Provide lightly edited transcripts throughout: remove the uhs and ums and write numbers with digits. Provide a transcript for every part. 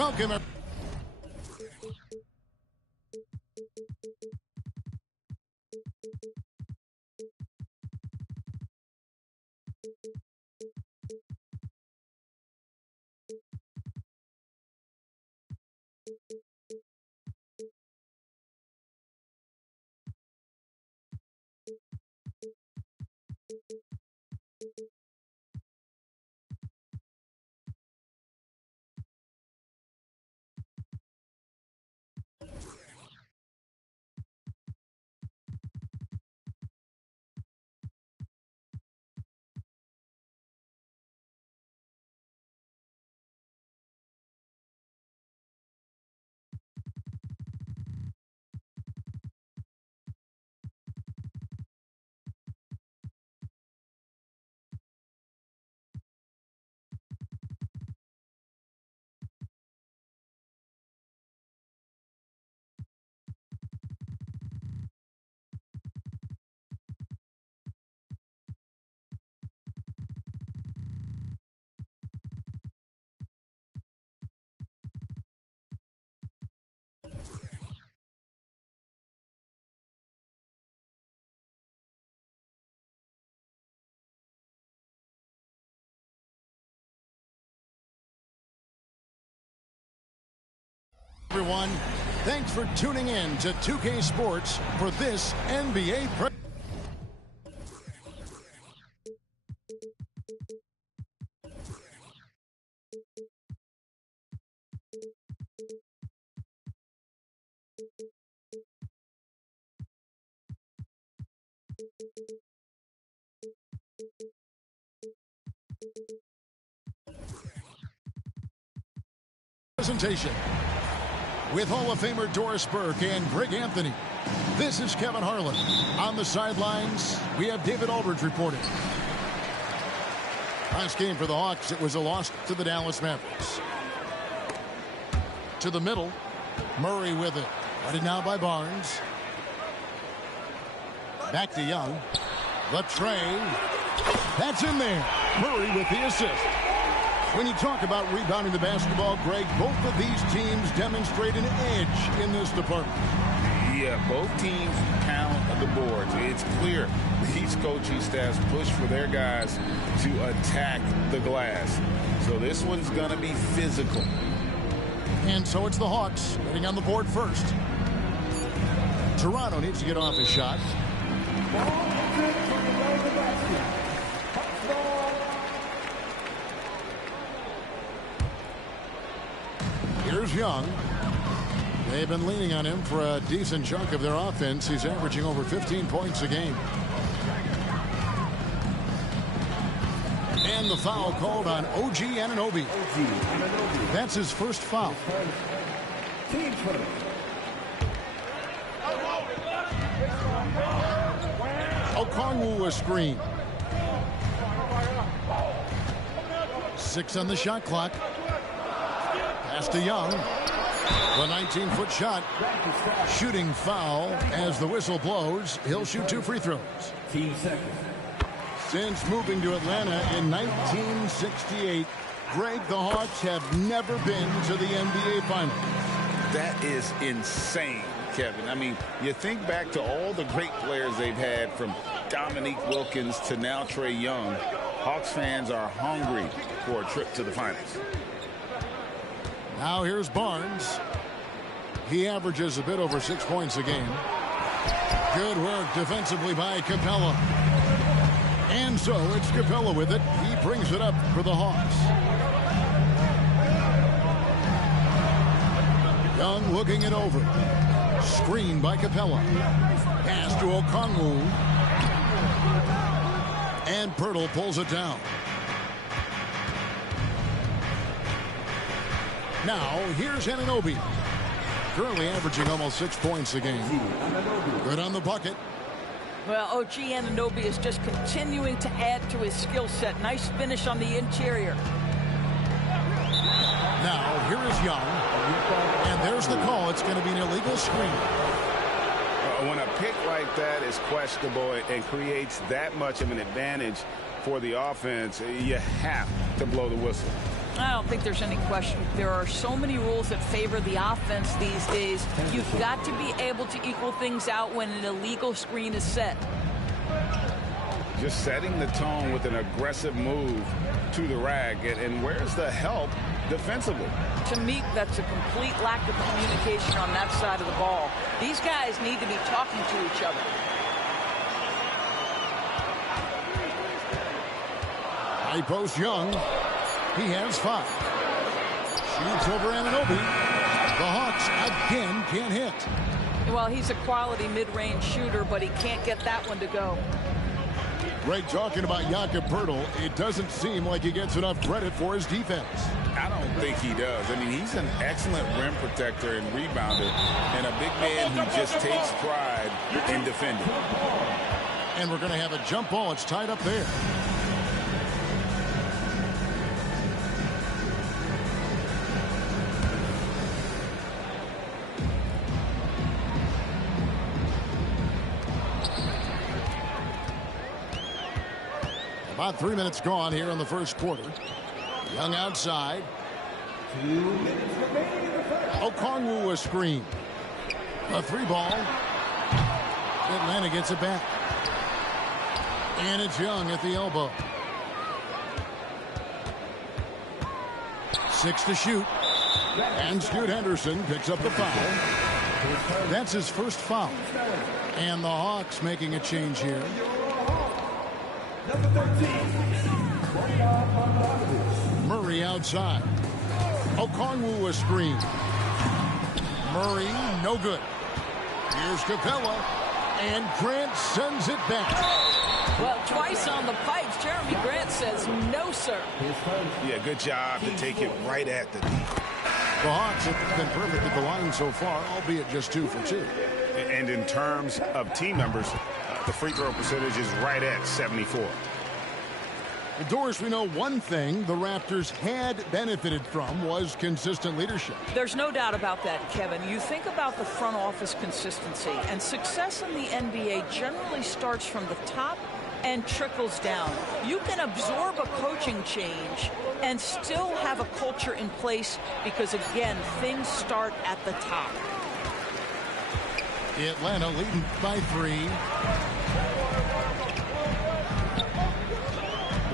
Welcome. Everyone, thanks for tuning in to 2K Sports for this NBA presentation. With Hall of Famer Doris Burke and Greg Anthony, this is Kevin Harlan. On the sidelines, we have David Aldridge reporting. Last game for the Hawks, it was a loss to the Dallas Mavericks. To the middle, Murray with it. Guarded now by Barnes. Back to Young. The tray. That's in there. Murray with the assist. When you talk about rebounding the basketball, Greg, both of these teams demonstrate an edge in this department. Yeah, both teams pound the boards. It's clear these coaching staffs push for their guys to attack the glass. So this one's going to be physical. And so it's the Hawks getting on the board first. Toronto needs to get off his shot. Here's Young. They've been leaning on him for a decent chunk of their offense. He's averaging over 15 points a game. And the foul called on OG Anunoby. That's his first foul. Okongwu a screen. 6 on the shot clock. Pass to Young. The 19-foot shot. Shooting foul as the whistle blows. He'll shoot 2 free throws. Since moving to Atlanta in 1968, Greg, the Hawks have never been to the NBA Finals. That is insane, Kevin. I mean, you think back to all the great players they've had, from Dominique Wilkins to now Trae Young. Hawks fans are hungry for a trip to the finals. Now here's Barnes. He averages a bit over 6 points a game. Good work defensively by Capella. And so it's Capella with it. He brings it up for the Hawks. Young looking it over. Screen by Capella. Pass to Okongwu. And Pirtle pulls it down. Now, here's Anunoby. Currently averaging almost 6 points a game. Good on the bucket. Well, OG Anunoby is just continuing to add to his skill set. Nice finish on the interior. Now, here is Young. And there's the call. It's going to be an illegal screen. When a pick like that is questionable and creates that much of an advantage for the offense, you have to blow the whistle. I don't think there's any question. There are so many rules that favor the offense these days. You've got to be able to equal things out when an illegal screen is set. Just setting the tone with an aggressive move to the rag. And where's the help defensively? To me, that's a complete lack of communication on that side of the ball. These guys need to be talking to each other. High post Young. He has 5. Shoots over Anunoby. The Hawks again can't hit. Well, he's a quality mid-range shooter, but he can't get that one to go. Greg talking about Jakob Poeltl. It doesn't seem like he gets enough credit for his defense. I don't think he does. I mean, he's an excellent rim protector and rebounder, and a big man who just takes pride in defending. And we're going to have a jump ball. It's tied up there. About 3 minutes gone here in the first quarter. Young outside. Okongwu a screen. A 3-ball. Atlanta gets it back. And it's Young at the elbow. 6 to shoot. And Scoot Henderson picks up the foul. That's his first foul. And the Hawks making a change here. Murray outside. Okongwu a screen. Murray no good. Here's Capella. And Grant sends it back. Well, twice on the pipes. Jeremy Grant says no, sir. Yeah, good job to take it right at the D. The Hawks have been perfect at the line so far, albeit just 2 for 2. And in terms of team members, the free throw percentage is right at 74. Well, Doris, we know one thing the Raptors had benefited from was consistent leadership. There's no doubt about that, Kevin. You think about the front office consistency, and success in the NBA generally starts from the top and trickles down. You can absorb a coaching change and still have a culture in place because, again, things start at the top. Atlanta leading by 3.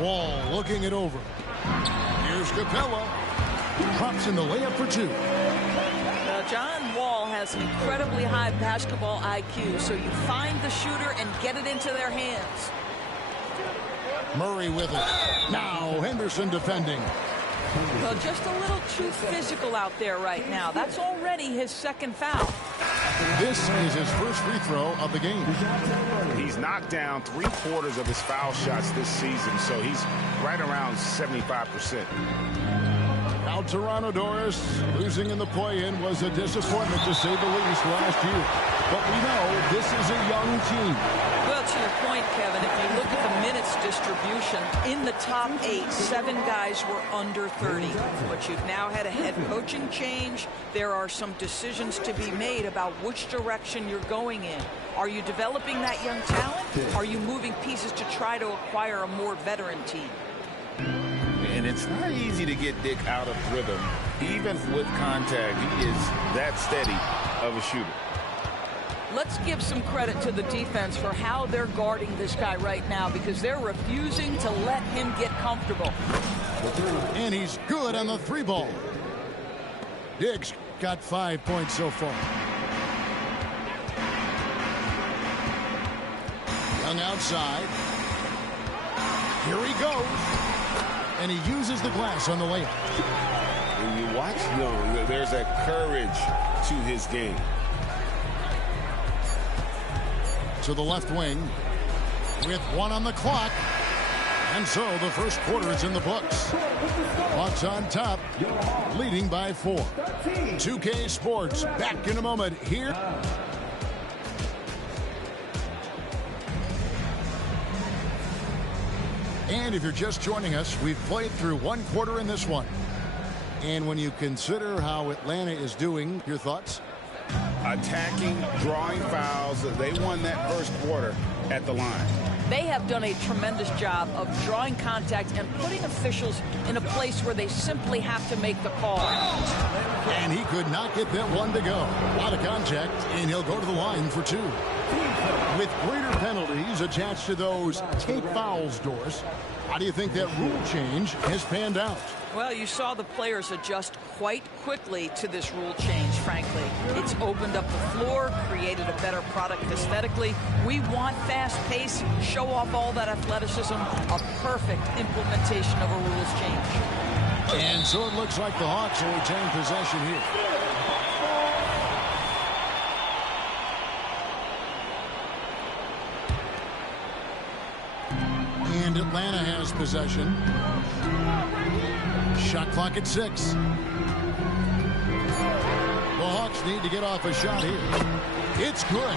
Wall looking it over. Here's Capella. Drops in the layup for 2. Now, John Wall has an incredibly high basketball IQ, so you find the shooter and get it into their hands. Murray with it. Now Henderson defending. Well, just a little too physical out there right now. That's already his second foul. This is his first free throw of the game. He's knocked down 3/4 of his foul shots this season, so he's right around 75%. Now Toronto, Doris, losing in the play-in was a disappointment to say the least last year. But we know this is a young team. Well, to your point, Kevin, if you look at the minutes distribution, in the top 8, 7 guys were under 30. But you've now had a head coaching change. There are some decisions to be made about which direction you're going in. Are you developing that young talent? Are you moving pieces to try to acquire a more veteran team? And it's not easy to get Dick out of rhythm. Even with contact, he is that steady of a shooter. Let's give some credit to the defense for how they're guarding this guy right now, because they're refusing to let him get comfortable. And he's good on the 3-ball. Diggs got 5 points so far. Young outside. Here he goes. And he uses the glass on the layup. When you watch Young, there's a courage to his game. To the left wing with 1 on the clock. And so the first quarter is in the books. Hawks on top, leading by 4. 2K Sports back in a moment here. And if you're just joining us, we've played through 1 quarter in this one. And when you consider how Atlanta is doing, your thoughts? Attacking, drawing fouls. They won that first quarter at the line. They have done a tremendous job of drawing contact and putting officials in a place where they simply have to make the call. And he could not get that one to go. Out of contact, and he'll go to the line for 2. With greater penalties attached to those take fouls, Doris, how do you think that rule change has panned out? Well, you saw the players adjust quite quickly to this rule change, frankly. It's opened up the floor, created a better product aesthetically. We want fast pace, show off all that athleticism, a perfect implementation of a rules change. And so it looks like the Hawks will retain possession here. And Atlanta has possession. Shot clock at 6. The Hawks need to get off a shot here. It's good.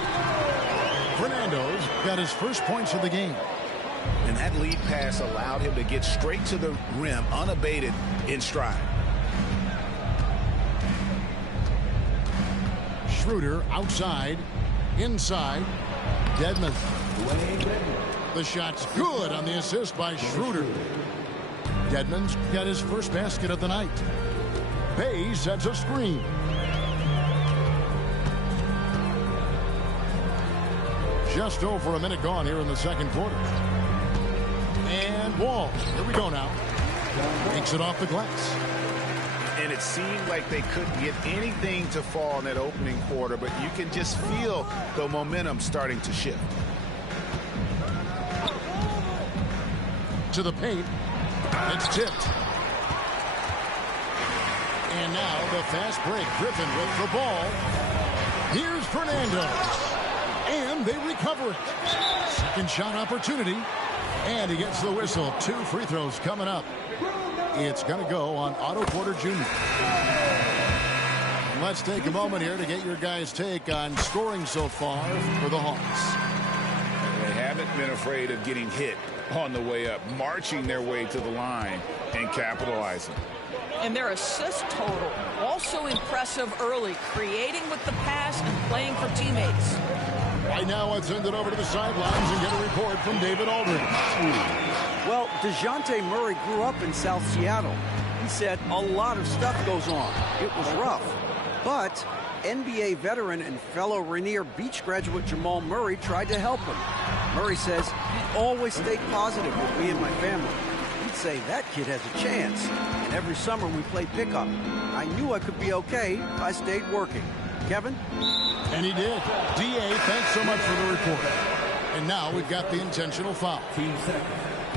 Fernando's got his first points of the game. And that lead pass allowed him to get straight to the rim unabated in stride. Schroeder outside. Inside. Dedmon. The shot's good on the assist by Schroeder. Dedmon's got his first basket of the night. Bay sets a screen. Just over a minute gone here in the second quarter. And Wall, here we go now. Takes it off the glass. And it seemed like they couldn't get anything to fall in that opening quarter, but you can just feel the momentum starting to shift. To the paint. It's tipped. And now the fast break. Griffin with the ball. Here's Fernando. And they recover it. Second shot opportunity. And he gets the whistle. 2 free throws coming up. It's going to go on Otto Porter Jr. Let's take a moment here to get your guys' take on scoring so far for the Hawks. They haven't been afraid of getting hit on the way up, marching their way to the line and capitalizing. And their assist total, also impressive early, creating with the pass and playing for teammates. Right now, let's send it over to the sidelines and get a report from David Aldridge. Well, DeJounte Murray grew up in South Seattle. He said a lot of stuff goes on. It was rough. But NBA veteran and fellow Rainier Beach graduate Jamal Murray tried to help him. Murray says he always stayed positive with me and my family. He'd say that kid has a chance. And every summer we played pickup. I knew I could be okay if I stayed working. Kevin? And he did. D.A., thanks so much for the report. And now we've got the intentional foul.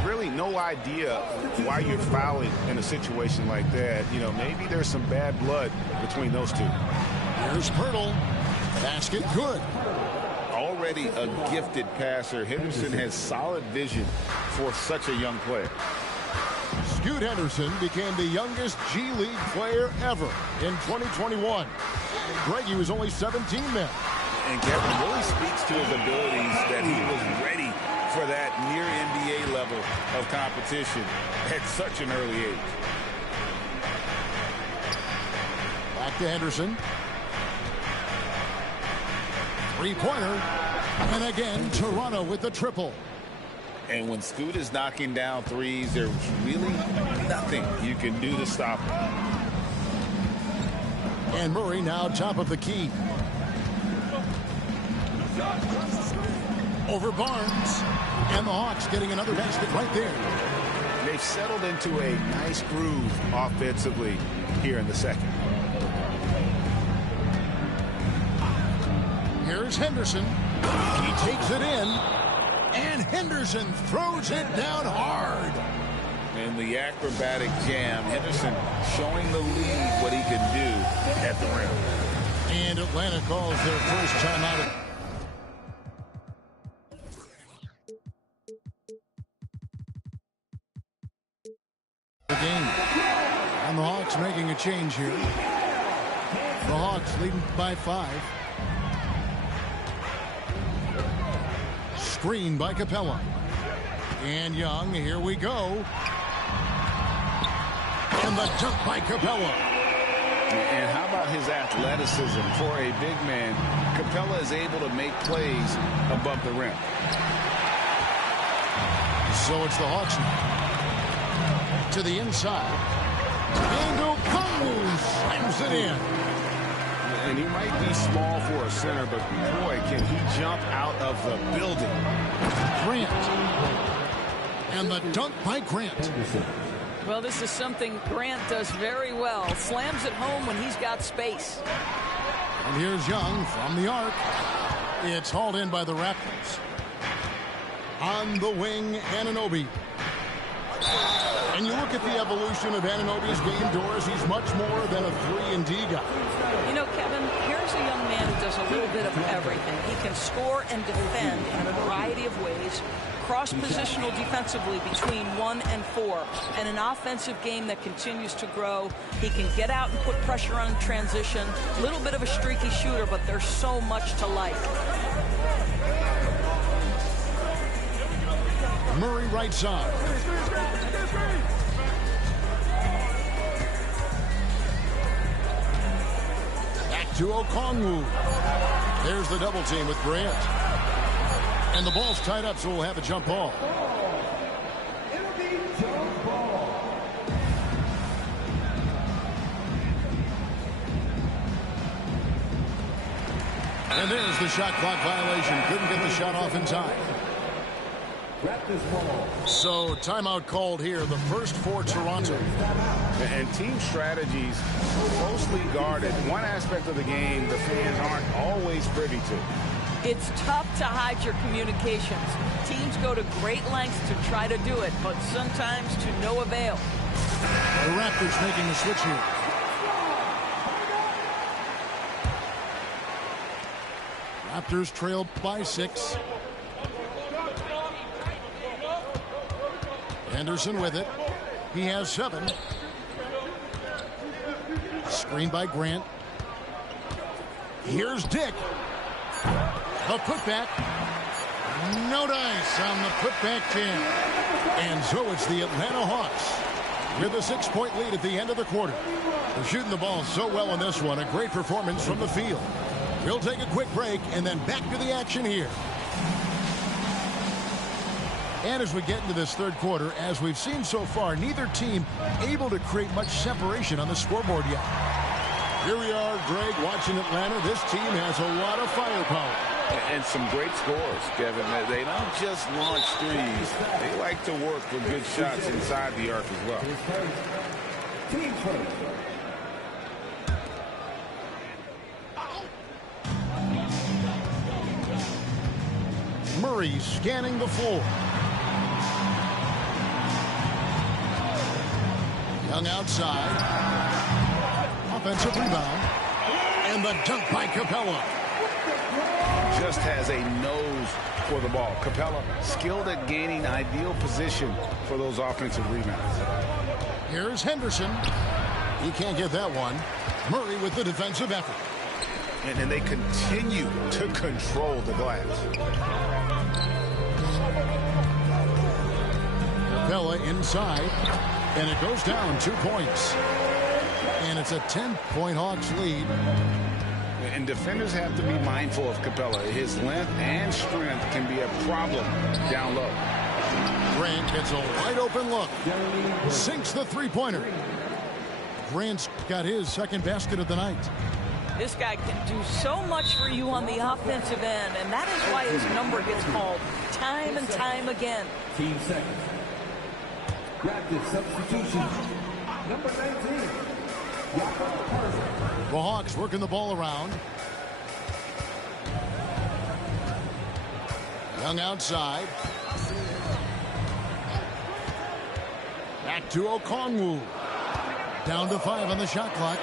Really no idea why you're fouling in a situation like that. You know, maybe there's some bad blood between those two. Here's Pirtle. Basket good. Already a gifted passer, Henderson has solid vision for such a young player. Scoot Henderson became the youngest G League player ever in 2021. Greggy was only 17 then. And Kevin really speaks to his abilities that he was ready for that near NBA level of competition at such an early age. Back to Henderson. Three-pointer. And again, Toronto with the triple. And when Scoot is knocking down threes, there's really nothing you can do to stop him. And Murray now top of the key. Over Barnes. And the Hawks getting another basket right there. They've settled into a nice groove offensively here in the second. Here's Henderson. He takes it in. And Henderson throws it down hard. In the acrobatic jam, Henderson showing the lead what he can do at the rim. And Atlanta calls their first timeout. The game. And the Hawks making a change here. The Hawks leading by 5. Screen by Capella. And Young, here we go. And the dunk by Capella. And how about his athleticism for a big man? Capella is able to make plays above the rim. So it's the Hawks now. To the inside. And Okongwu slams it in. And he might be small for a center, but boy, can he jump out of the building. Grant. And the dunk by Grant. Well, this is something Grant does very well. Slams it home when he's got space. And here's Young from the arc. It's hauled in by the Raptors. On the wing, Anunoby. And you look at the evolution of Anunoby's game, Doris. He's much more than a 3-and-D guy. You know, Kevin, here's a young man who does a little bit of everything. He can score and defend in a variety of ways. Cross-positional defensively between 1 and 4, and an offensive game that continues to grow. He can get out and put pressure on transition. A little bit of a streaky shooter, but there's so much to like. Murray right side. Back to Okongwu. There's the double team with Grant. And the ball's tied up, so we'll have a jump ball. And there's the shot clock violation. Couldn't get the shot off in time. So timeout called here, the first for Toronto. And team strategies closely guarded. One aspect of the game the fans aren't always privy to. It's tough to hide your communications. Teams go to great lengths to try to do it, but sometimes to no avail. The Raptors making the switch here. Raptors trail by 6. Anderson with it. He has 7. Screen by Grant. Here's Dick. The putback. No dice on the putback jam. And so it's the Atlanta Hawks with a 6-point lead at the end of the quarter. They're shooting the ball so well in this one. A great performance from the field. We'll take a quick break and then back to the action here. And as we get into this third quarter, as we've seen so far, neither team able to create much separation on the scoreboard yet. Here we are, Greg, watching Atlanta. This team has a lot of firepower. And some great scores, Kevin. They don't just launch threes. They like to work for good shots inside the arc as well. Murray scanning the floor. Young outside. Offensive rebound. And the dunk by Capella. Just has a nose for the ball. Capella skilled at gaining ideal position for those offensive rebounds. Here's Henderson. He can't get that one. Murray with the defensive effort. And they continue to control the glass. Capella inside. And it goes down 2 points. And it's a 10-point Hawks lead. And defenders have to be mindful of Capella. His length and strength can be a problem down low. Grant gets a wide open look. Sinks the three-pointer. Grant's got his second basket of the night. This guy can do so much for you on the offensive end, and that is why his number gets called time and time again. 15 seconds. Rapid substitution. Number 19. The Hawks working the ball around. Young outside. Back to Okongwu. Down to 5 on the shot clock.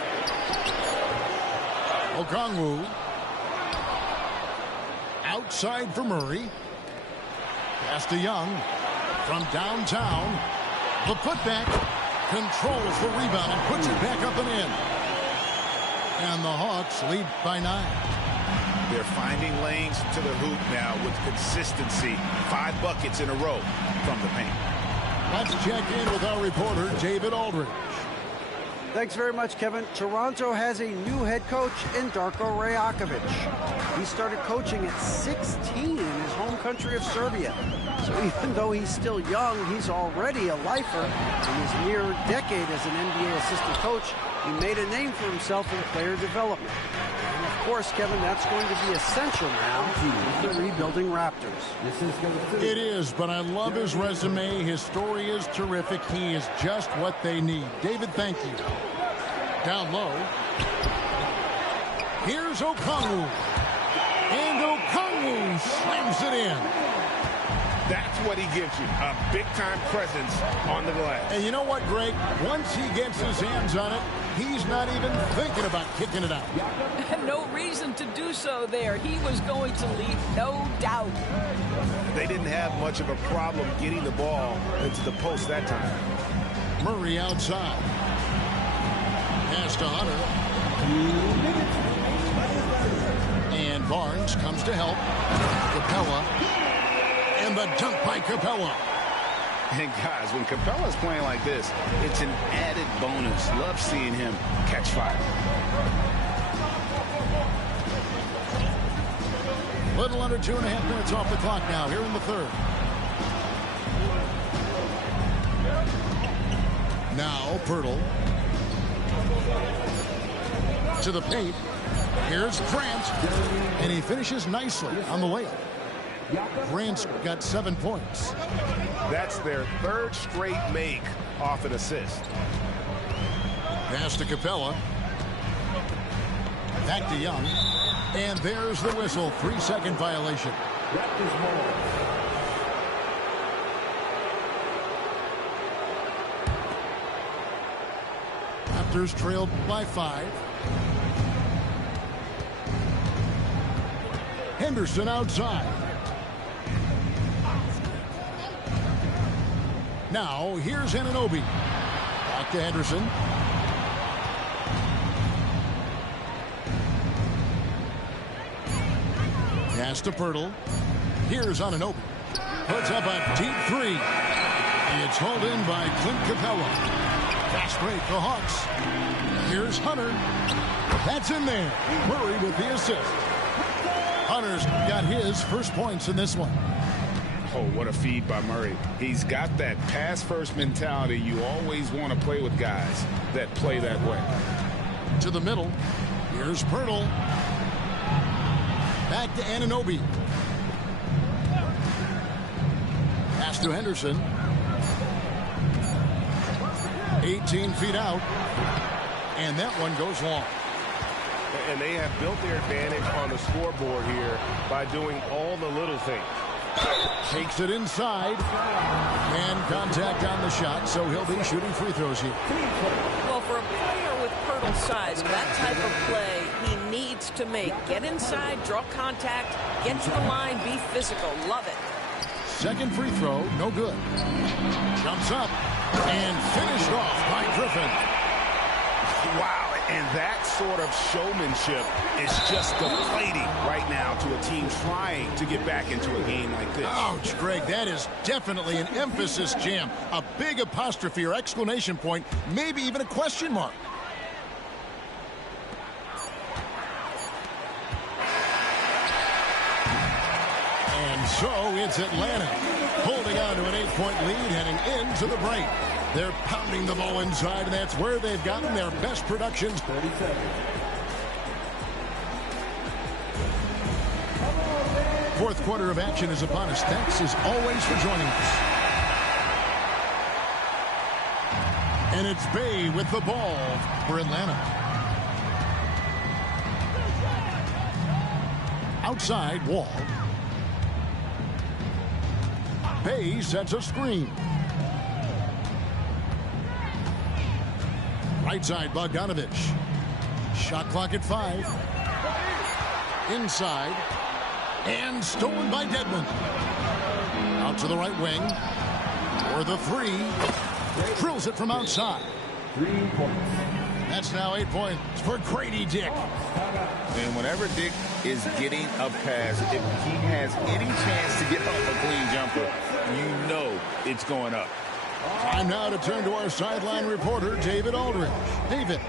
Okongwu. Outside for Murray. Pass to Young. From downtown. The putback. Controls the rebound and puts it back up and in. And the Hawks lead by 9. They're finding lanes to the hoop now with consistency. 5 buckets in a row from the paint. Let's check in with our reporter, David Aldridge. Thanks very much, Kevin. Toronto has a new head coach in Darko Rajakovic. He started coaching at 16 in his home country of Serbia. So even though he's still young, he's already a lifer. In his near decade as an NBA assistant coach, he made a name for himself in player development. And of course, Kevin, that's going to be essential now with the rebuilding Raptors. It is, but I love his resume. His story is terrific. He is just what they need. David, thank you. Down low. Here's Okongwu. And Okongwu slams it in. That's what he gives you, a big-time presence on the glass. And you know what, Greg? Once he gets his hands on it, he's not even thinking about kicking it out. No reason to do so there. He was going to lead, no doubt. They didn't have much of a problem getting the ball into the post that time. Murray outside. Pass to Hunter. And Barnes comes to help. Capella. And the dunk by Capella. And guys, when Capella's playing like this, it's an added bonus. Love seeing him catch fire. Little under 2.5 minutes off the clock now here in the third. Now Pirtle. To the paint. Here's Grant. And he finishes nicely on the layup. Grant's got 7 points. That's their third straight make off an assist. Pass to Capella. Back to Young. And there's the whistle. 3-second violation. Raptors trailed by 5. Henderson outside. Now, here's Anunoby. Back to Henderson. Pass to Pirtle. Here's Anunoby. Puts up a deep 3. It's hauled in by Clint Capella. Fast break, the Hawks. Here's Hunter. That's in there. Murray with the assist. Hunter's got his first points in this one. Oh, what a feed by Murray. He's got that pass-first mentality. You always want to play with guys that play that way. To the middle. Here's Pirtle. Back to Anunoby. Pass to Henderson. 18 feet out. And that one goes long. And they have built their advantage on the scoreboard here by doing all the little things. Takes it inside. And contact on the shot, so he'll be shooting free throws here. Well, for a player with Pirtle's size, that type of play he needs to make. Get inside, draw contact, get to the line, be physical. Love it. Second free throw, no good. Jumps up and finished off by Griffin. Wow, and that sort of showmanship is just deflating right now to a team trying to get back into a game like this. Ouch, Greg, that is definitely an emphasis jam. A big apostrophe or exclamation point, maybe even a question mark. And so it's Atlanta holding on to an 8-point lead heading into the break. They're pounding the ball inside, and that's where they've gotten their best productions. 30 seconds. Fourth quarter of action is upon us. Thanks as always for joining us. And it's Bay with the ball for Atlanta. Outside, Wall. Bay sets a screen. Right side, Bogdanovich. Shot clock at 5. Inside. And stolen by Dedmon. Out to the right wing. For the 3. Drills it from outside. 3 points. That's now 8 points for Grady Dick. And whenever Dick is getting a pass, if he has any chance to get off a clean jumper, you know it's going up. Time now to turn to our sideline reporter, David Aldridge. David.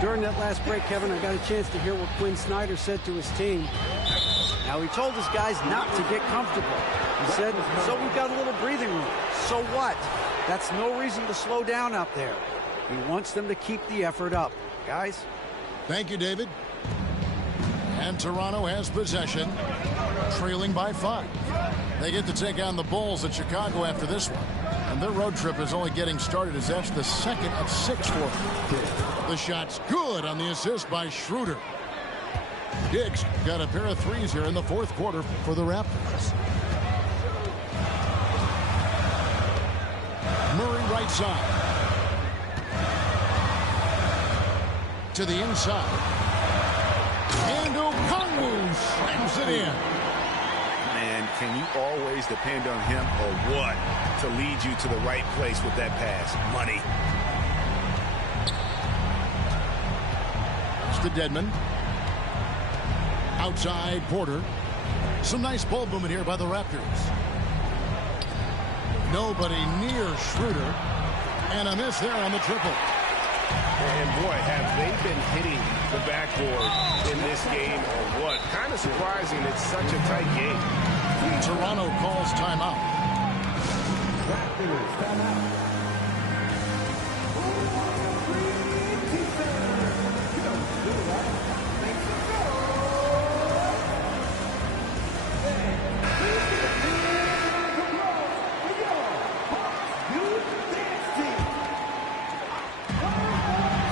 During that last break, Kevin, I got a chance to hear what Quinn Snyder said to his team. Now, he told his guys not to get comfortable. He said, so we've got a little breathing room. So what? That's no reason to slow down out there. He wants them to keep the effort up. Guys? Thank you, David. And Toronto has possession, trailing by 5. They get to take on the Bulls at Chicago after this one. And their road trip is only getting started as that's the second of 6 for them. The shot's good on the assist by Schroeder. Diggs got a pair of threes here in the fourth quarter for the Raptors. Murray right side. To the inside. And Okongwu slams it in. Man, can you always depend on him or what to lead you to the right place with that pass? Money. It's to Dedmon. Outside Porter. Some nice ball movement here by the Raptors. Nobody near Schroeder. And a miss there on the triple. And boy, have they been hitting the backboard in this game or what? Kind of surprising it's such a tight game. Toronto calls timeout.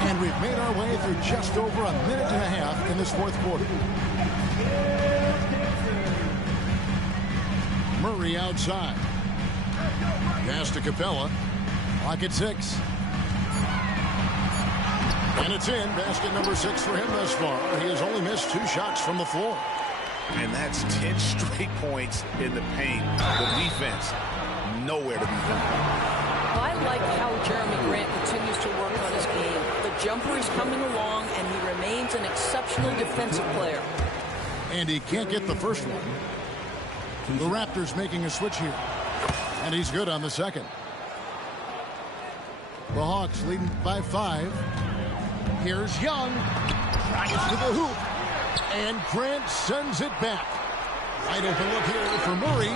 And we've made our way through just over a minute and a half in this fourth quarter. Murray outside. Pass to Capella. Clock at 6. And it's in. Basket number 6 for him thus far. He has only missed 2 shots from the floor. And that's 10 straight points in the paint. The defense, nowhere to be found. I like how Jeremy Grant continues to work on his game. The jumper is coming along, and he remains an exceptional defensive player. And he can't get the first one. The Raptors making a switch here. And he's good on the second. The Hawks leading by 5. Here's Young. Tries to the hoop. And Grant sends it back. Wide open look here for Murray.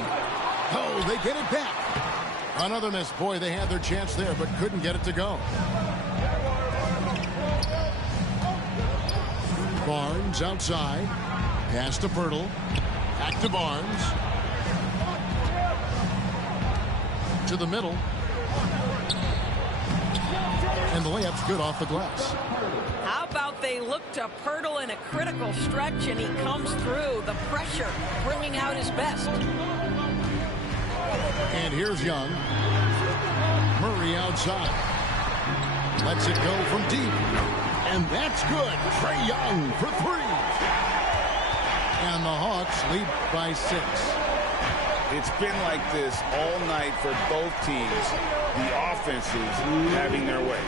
Oh, they get it back. Another miss. Boy, they had their chance there, but couldn't get it to go. Barnes outside. Pass to Pirtle. Back to Barnes. To the middle. And the layup's good off the glass. How about they look to Pirtle in a critical stretch, and he comes through. The pressure bringing out his best. And here's Young. Murray outside. Lets it go from deep. And that's good. Trae Young for 3. And the Hawks lead by 6. It's been like this all night for both teams. The offenses having their way.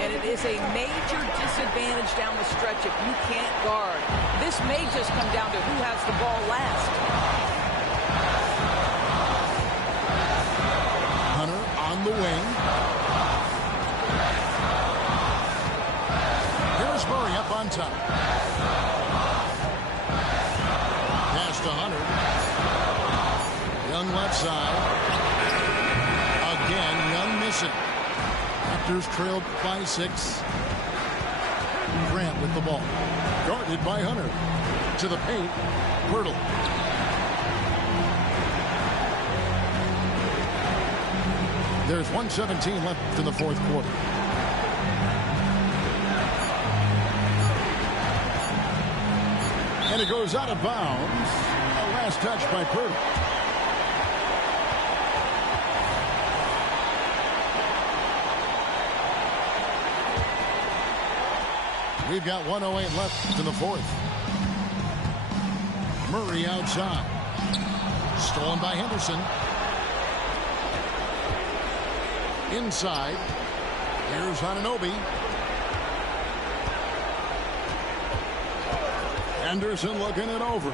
And it is a major disadvantage down the stretch if you can't guard. This may just come down to who has the ball last. Hunter on the wing. Here's Murray up on top. Pass to Hunter. Young left side. Again, Young missing. Raptors trailed by 6. Grant with the ball. Guarded by Hunter. To the paint. Pirtle. There's 1:17 left in the fourth quarter. And it goes out of bounds. A last touch by Pirtle. We've got 1:08 left in the fourth. Murray outside. Stolen by Henderson. Inside. Here's Anunoby. Henderson looking it over.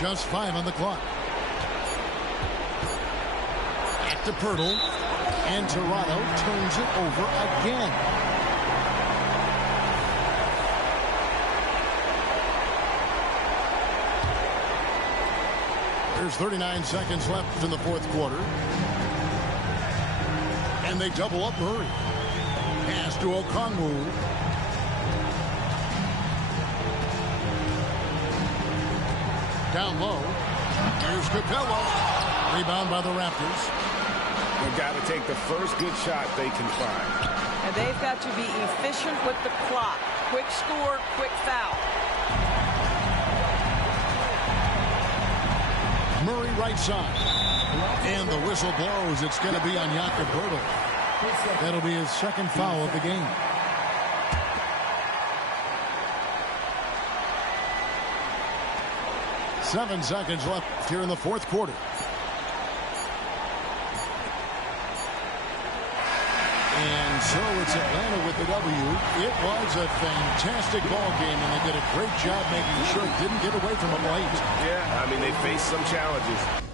Just 5 on the clock. Back to Pirtle. And Toronto turns it over again. There's 39 seconds left in the fourth quarter. And they double up Murray. Pass to Okongwu. Down low. Here's Capella. Rebound by the Raptors. They've got to take the first good shot they can find. And they've got to be efficient with the clock. Quick score, quick foul. Murray right side. And the whistle blows. It's going to be on Jakob Poeltl. That'll be his second foul of the game. Seven seconds left here in the fourth quarter. And so it's Atlanta with the W. It was a fantastic ball game, and they did a great job making sure it didn't get away from them late. Yeah, I mean, they faced some challenges.